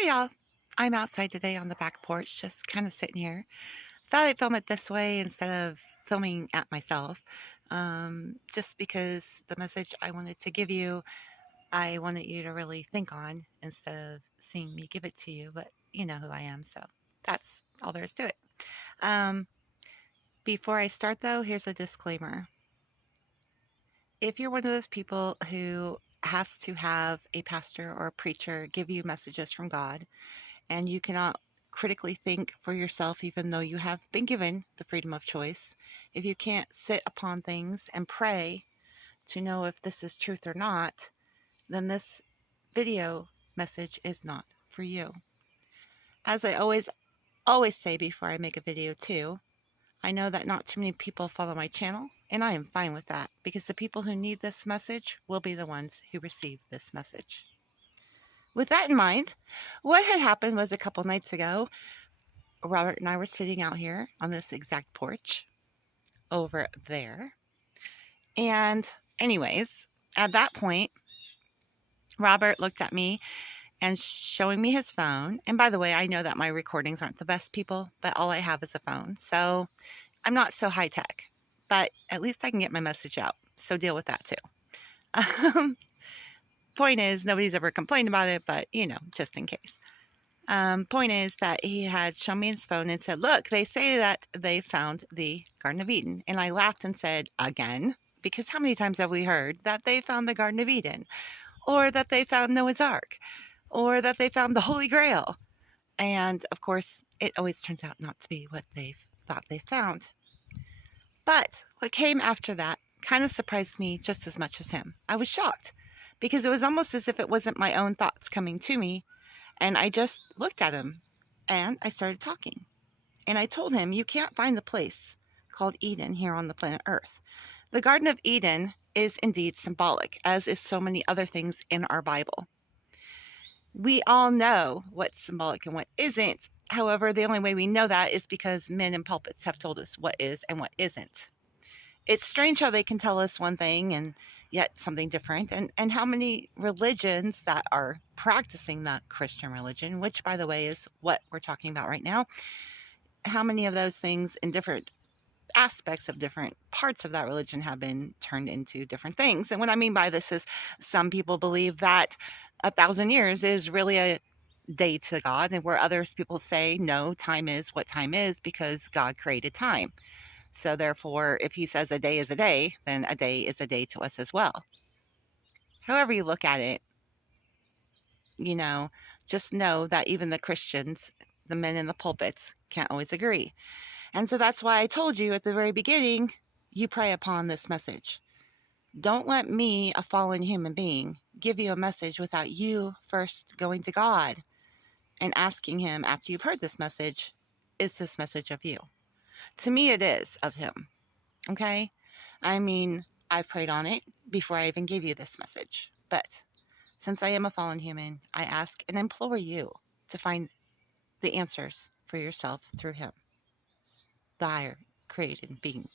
Hi, y'all. I'm outside today on the back porch, just kind of sitting here. Thought I'd film it this way instead of filming at myself, just because the message I wanted to give you, I wanted you to really think on instead of seeing me give it to you. But you know who I am, so that's all there is to it. Um, Before I start, though, here's a disclaimer. If you're one of those people who has to have a pastor or a preacher give you messages from God, and you cannot critically think for yourself, even though you have been given the freedom of choice, if you can't sit upon things and pray to know if this is truth or not, then this video message is not for you. As I always say before I make a video too, I know that not too many people follow my channel, and I am fine with that because the people who need this message will be the ones who receive this message. With that in mind, what had happened was a couple nights ago, Robert and I were sitting out here on this exact porch over there. And, anyways, at that point, Robert looked at me and showing me his phone. And by the way, I know that my recordings aren't the best, people, but all I have is a phone. So I'm not so high tech, but at least I can get my message out. So deal with that too. Point is, nobody's ever complained about it, but just in case. Point is that he had shown me his phone and said, "Look, they say that they found the Garden of Eden." And I laughed and said, "Again?" Because how many times have we heard that they found the Garden of Eden, or that they found Noah's Ark, or that they found the Holy Grail? And of course, it always turns out not to be what they thought they found. But what came after that kind of surprised me just as much as him. I was shocked because it was almost as if it wasn't my own thoughts coming to me. And I just looked at him and I started talking. And I told him, "You can't find the place called Eden here on the planet Earth. The Garden of Eden is indeed symbolic, as is so many other things in our Bible. We all know what's symbolic and what isn't. However, the only way we know that is because men in pulpits have told us what is and what isn't. It's strange how they can tell us one thing and yet something different, and how many religions that are practicing the Christian religion, which by the way is what we're talking about right now, how many of those things in different aspects of different parts of that religion have been turned into different things. And what I mean by this is some people believe that 1,000 years is really a day to God, and where others people say no, time is what time is because God created time. So therefore, if he says a day is a day, then a day is a day to us as well. However you look at it, you know, just know that even the Christians, the men in the pulpits, can't always agree. And so that's why I told you at the very beginning, you pray upon this message. Don't let me, a fallen human being, give you a message without you first going to God and asking him after you've heard this message, is this message of you? To me, it is of him. Okay? I mean, I've prayed on it before I even gave you this message. But since I am a fallen human, I ask and implore you to find the answers for yourself through him, the higher created being.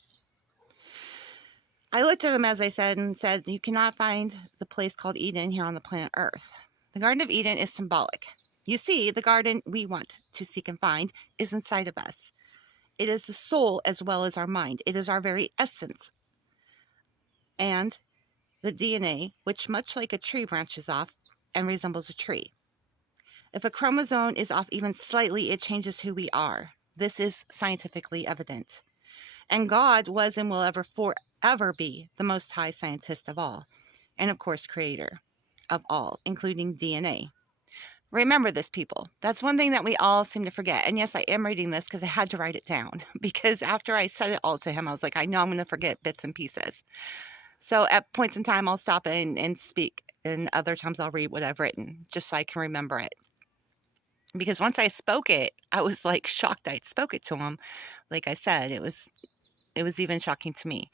I looked at him, as I said, and said, "You cannot find the place called Eden here on the planet Earth. The Garden of Eden is symbolic. You see, the garden we want to seek and find is inside of us. It is the soul as well as our mind. It is our very essence. And the DNA, which much like a tree branches off and resembles a tree. If a chromosome is off even slightly, it changes who we are. This is scientifically evident. And God was and will ever forever be the most high scientist of all, and of course creator of all, including DNA. Remember this, people. That's one thing that we all seem to forget. And yes, I am reading this because I had to write it down because after I said it all to him, I was like, I know I'm going to forget bits and pieces. So at points in time, I'll stop and speak, and other times I'll read what I've written just so I can remember it. Because once I spoke it, I was like shocked I spoke it to him. Like I said, it was even shocking to me.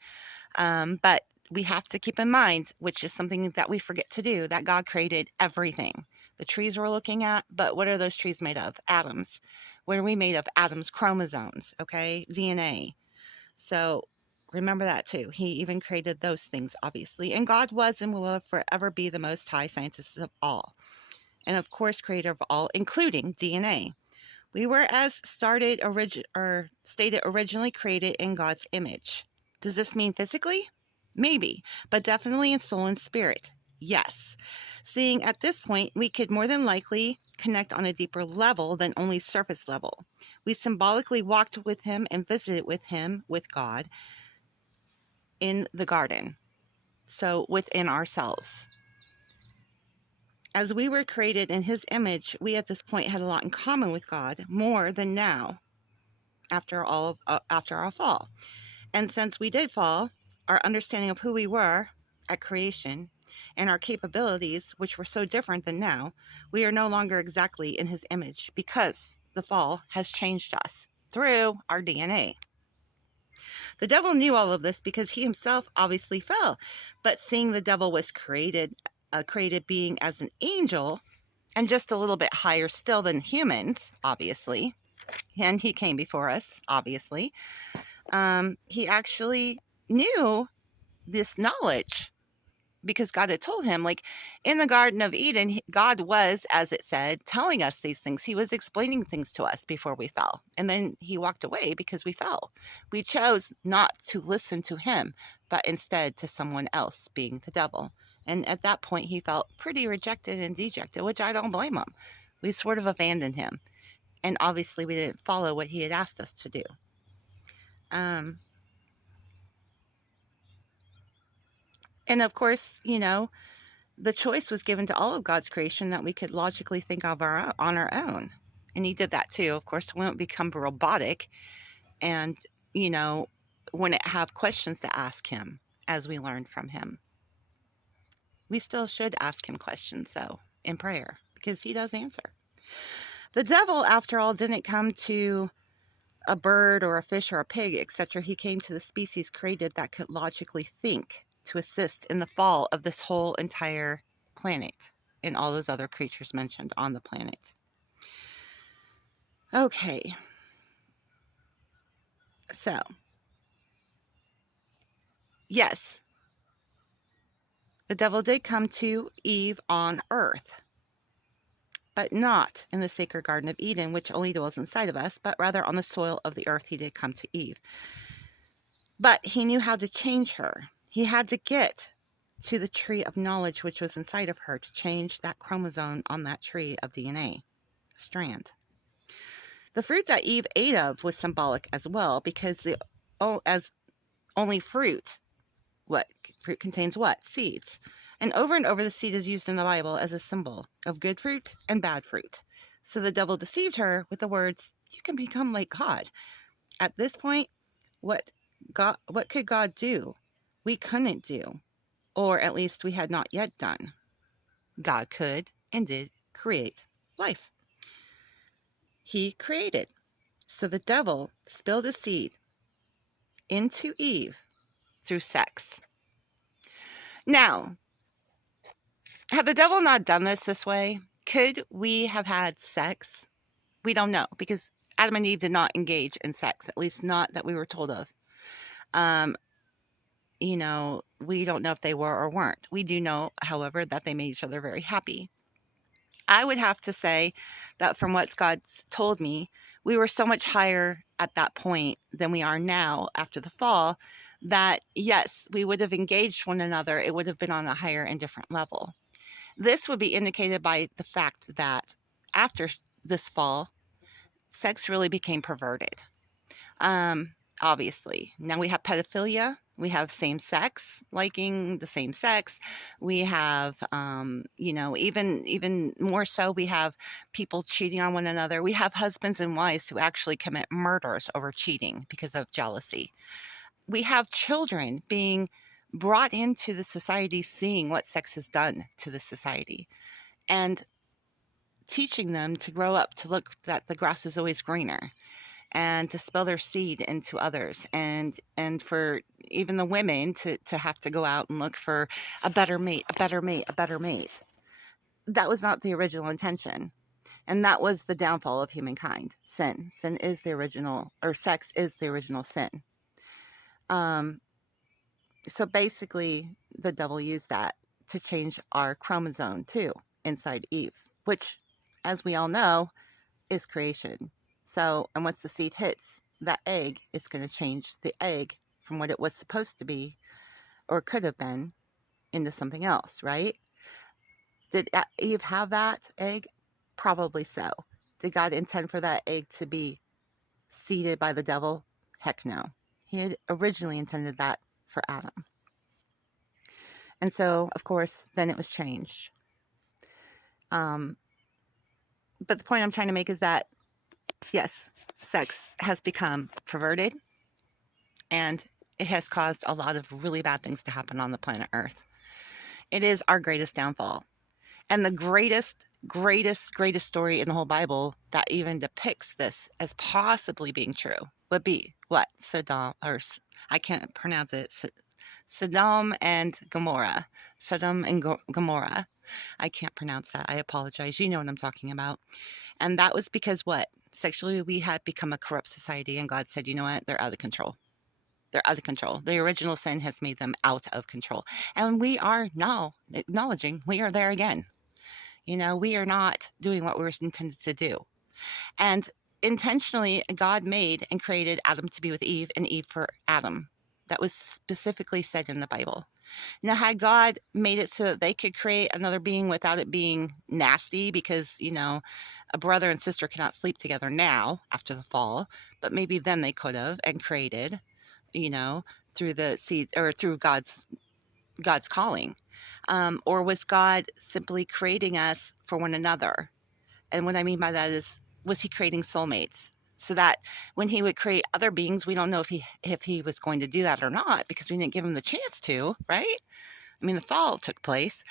But we have to keep in mind, which is something that we forget to do, that God created everything. The trees we're looking at, but what are those trees made of? Atoms. What are we made of? Atoms, chromosomes, okay? DNA. So remember that too. He even created those things, obviously. And God was and will forever be the most high scientist of all. and of course creator of all, including DNA. We were, as stated originally created in God's image. Does this mean physically? Maybe, but definitely in soul and spirit. Yes. Seeing at this point, we could more than likely connect on a deeper level than only surface level. We symbolically walked with him and visited with him, with God, in the garden. So within ourselves. As we were created in his image, we at this point had a lot in common with God, more than now, after our fall. And since we did fall, our understanding of who we were at creation and our capabilities, which were so different than now, we are no longer exactly in his image because the fall has changed us through our DNA. The devil knew all of this because he himself obviously fell, but seeing the devil was created being as an angel and just a little bit higher still than humans, obviously, and he came before us, obviously, he actually knew this knowledge because God had told him, like in the Garden of Eden, God was, as it said, telling us these things. He was explaining things to us before we fell. And then he walked away because we fell. We chose not to listen to him, but instead to someone else, being the devil. And at that point, he felt pretty rejected and dejected, which I don't blame him. We sort of abandoned him. And obviously, we didn't follow what he had asked us to do. And of course, the choice was given to all of God's creation that we could logically think of on our own. And he did that too. Of course, we won't become robotic and, wouldn't have questions to ask him as we learn from him. We still should ask him questions, though, in prayer, because he does answer. The devil, after all, didn't come to a bird or a fish or a pig, etc. He came to the species created that could logically think to assist in the fall of this whole entire planet and all those other creatures mentioned on the planet. Okay. So, yes, the devil did come to Eve on earth, but not in the sacred Garden of Eden, which only dwells inside of us, but rather on the soil of the earth he did come to Eve. But he knew how to change her. He had to get to the tree of knowledge which was inside of her to change that chromosome on that tree of DNA strand. The fruit that Eve ate of was symbolic as well, because as only fruit contains what? Seeds. And over, the seed is used in the Bible as a symbol of good fruit and bad fruit. So the devil deceived her with the words, you can become like God. At this point, what could God do? We couldn't do, or at least we had not yet done. God could and did create life. He created. So the devil spilled a seed into Eve through sex. Now, had the devil not done this way, could we have had sex? We don't know, because Adam and Eve did not engage in sex, at least not that we were told of. We don't know if they were or weren't. We do know, however, that they made each other very happy. I would have to say that from what God's told me, we were so much higher at that point than we are now after the fall, that yes, we would have engaged one another. It would have been on a higher and different level. This would be indicated by the fact that after this fall, sex really became perverted. Obviously. Now we have pedophilia. We have same sex, liking the same sex. We have, even more so, we have people cheating on one another. We have husbands and wives who actually commit murders over cheating because of jealousy. We have children being brought into the society, seeing what sex has done to the society, and teaching them to grow up to look that the grass is always greener, and to spill their seed into others, and for even the women to have to go out and look for a better mate. That was not the original intention. And that was the downfall of humankind. Sin is the original, or sex is the original sin. So basically, the devil used that to change our chromosome too inside Eve. which, as we all know, is creation. So, and once the seed hits that egg, it's going to change the egg from what it was supposed to be or could have been into something else, right? Did Eve have that egg? Probably so. Did God intend for that egg to be seeded by the devil? Heck no. He had originally intended that for Adam. And so, of course, then it was changed. But the point I'm trying to make is that, yes, sex has become perverted and it has caused a lot of really bad things to happen on the planet Earth. It is our greatest downfall. And the greatest story in the whole Bible that even depicts this as possibly being true would be what? Sodom, or I can't pronounce it. Sodom and Gomorrah. Sodom and Gomorrah. I can't pronounce that. I apologize. You know what I'm talking about. And that was because what? Sexually, we had become a corrupt society, and God said, you know what? They're out of control. They're out of control. The original sin has made them out of control. And we are now acknowledging we are there again. You know, we are not doing what we were intended to do. And intentionally, God made and created Adam to be with Eve and Eve for Adam. That was specifically said in the Bible. Now, had God made it so that they could create another being without it being nasty, because, you know, a brother and sister cannot sleep together now after the fall, but maybe then they could have and created, you know, through the seed or through God's calling? Or was God simply creating us for one another? And what I mean by that is, was he creating soulmates? So that when he would create other beings, we don't know if he was going to do that or not, because we didn't give him the chance to, right? I mean, the fall took place,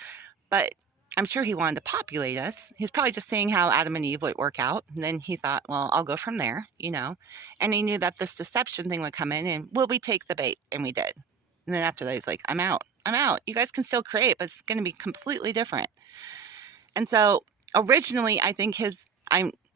but I'm sure he wanted to populate us. He was probably just seeing how Adam and Eve would work out. And then he thought, well, I'll go from there, you know. And he knew that this deception thing would come in and, will we take the bait? And we did. And then after that, he was like, I'm out. You guys can still create, but it's going to be completely different. And so originally, I think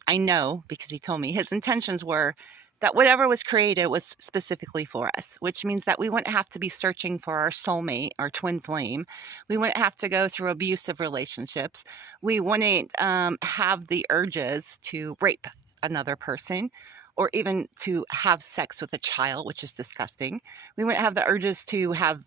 I know because he told me his intentions were that whatever was created was specifically for us, which means that we wouldn't have to be searching for our soulmate or twin flame. We wouldn't have to go through abusive relationships. We wouldn't have the urges to rape another person or even to have sex with a child, which is disgusting. We wouldn't have the urges to have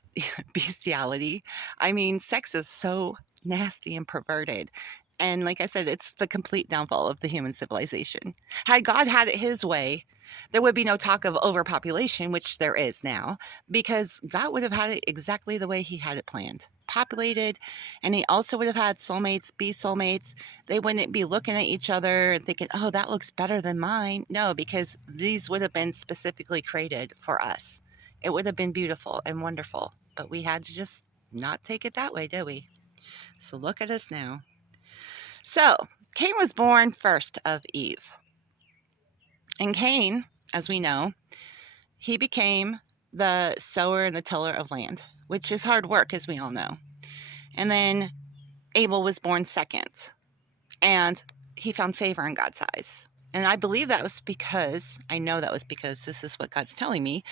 bestiality. I mean, sex is so nasty and perverted. And like I said, it's the complete downfall of the human civilization. Had God had it his way, there would be no talk of overpopulation, which there is now, because God would have had it exactly the way he had it planned. Populated, and he also would have had soulmates be soulmates. They wouldn't be looking at each other and thinking, oh, that looks better than mine. No, because these would have been specifically created for us. It would have been beautiful and wonderful, but we had to just not take it that way, did we? So look at us now. So Cain was born first of Eve. And Cain, as we know, he became the sower and the tiller of land, which is hard work, as we all know. And then Abel was born second, and he found favor in God's eyes. And I believe that was because, I know that was because this is what God's telling me,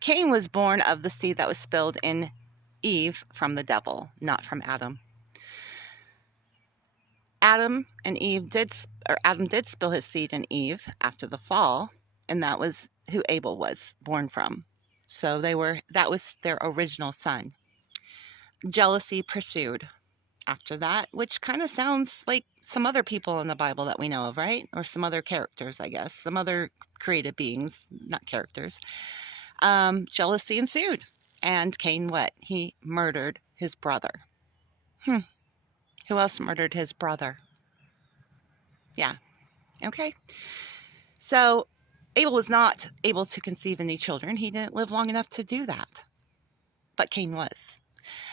Cain was born of the seed that was spilled in Eve from the devil, not from Adam. Adam did spill his seed in Eve after the fall, and that was who Abel was born from. So that was their original son. Jealousy pursued after that, which kind of sounds like some other people in the Bible that we know of, right? Or some other characters, I guess. Some other created beings, not characters. Jealousy ensued. And Cain, what? He murdered his brother. Who else murdered his brother? Yeah. Okay. So Abel was not able to conceive any children. He didn't live long enough to do that. But Cain was.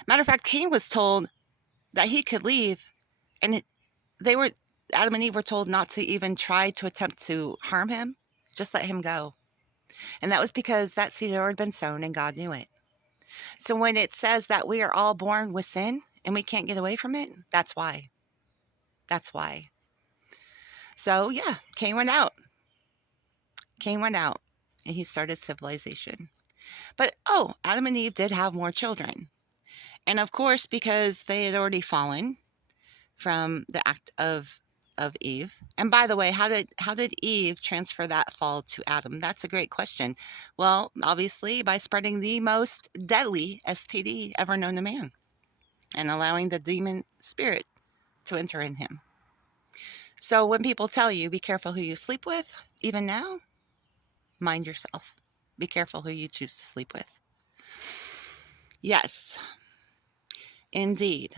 Matter of fact, Cain was told that he could leave, and Adam and Eve were told not to even try to attempt to harm him. Just let him go. And that was because that seed had already been sown and God knew it. So when it says that we are all born with sin and we can't get away from it, that's why. That's why. So yeah, Cain went out. And he started civilization. But Adam and Eve did have more children. And of course, because they had already fallen from the act of of Eve. And by the way, how did Eve transfer that fall to Adam? That's a great question. Well, obviously by spreading the most deadly STD ever known to man and allowing the demon spirit to enter in him. So when people tell you be careful who you sleep with, even now, mind yourself. Be careful who you choose to sleep with. Yes, indeed.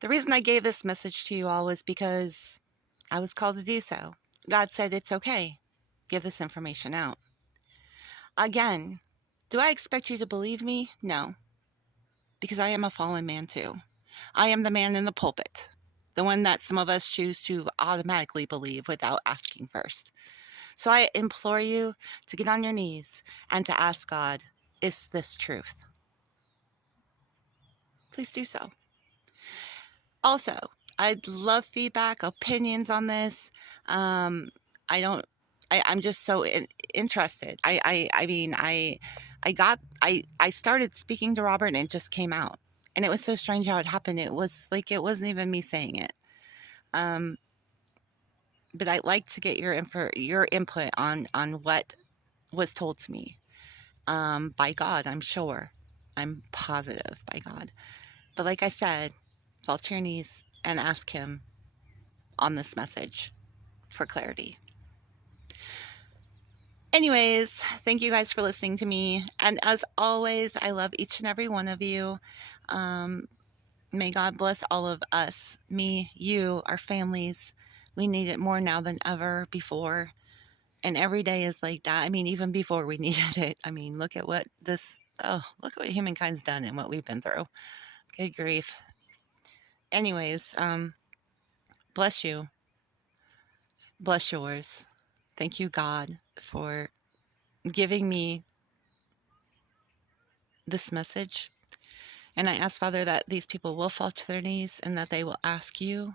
The reason I gave this message to you all was because I was called to do so. God said it's okay. Give this information out. Again, do I expect you to believe me? No, because I am a fallen man too. I am the man in the pulpit, the one that some of us choose to automatically believe without asking first. So I implore you to get on your knees and to ask God, is this truth? Please do so. Also, I'd love feedback, opinions on this. Um, I'm just so interested. I started speaking to Robert and it just came out. And it was so strange how it happened. It was like it wasn't even me saying it. But I'd like to get your input on what was told to me by God. I'm sure, I'm positive by God. But like I said, fall to your knees and ask Him on this message for clarity. Anyways, thank you guys for listening to me. And as always, I love each and every one of you. May God bless all of us, me, you, our families. We need it more now than ever before. And every day is like that. I mean, even before we needed it. I mean, look at what humankind's done and what we've been through. Good grief. Anyways, bless you. Bless yours. Thank you, God, for giving me this message. And I ask, Father, that these people will fall to their knees and that they will ask you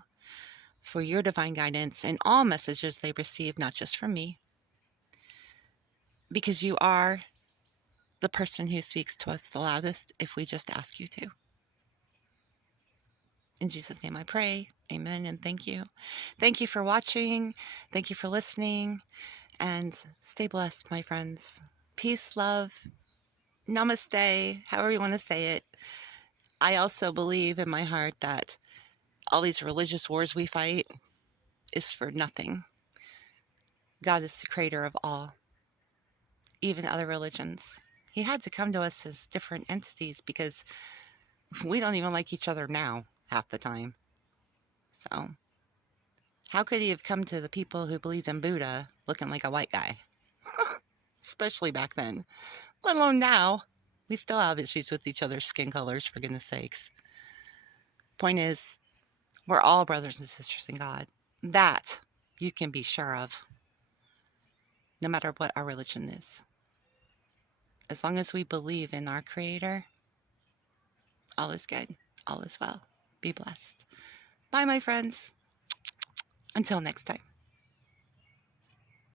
for your divine guidance in all messages they receive, not just from me, because you are the person who speaks to us the loudest if we just ask you to. In Jesus' name I pray. Amen and thank you. Thank you for watching. Thank you for listening. And stay blessed, my friends. Peace, love, namaste, however you want to say it. I also believe in my heart that all these religious wars we fight is for nothing. God is the creator of all, even other religions. He had to come to us as different entities because we don't even like each other now half the time. So how could he have come to the people who believed in Buddha looking like a white guy? Especially back then. Let alone now. We still have issues with each other's skin colors, for goodness sakes. Point is, we're all brothers and sisters in God. That you can be sure of, no matter what our religion is. As long as we believe in our Creator, all is good. All is well. Be blessed. Bye, my friends. Until next time.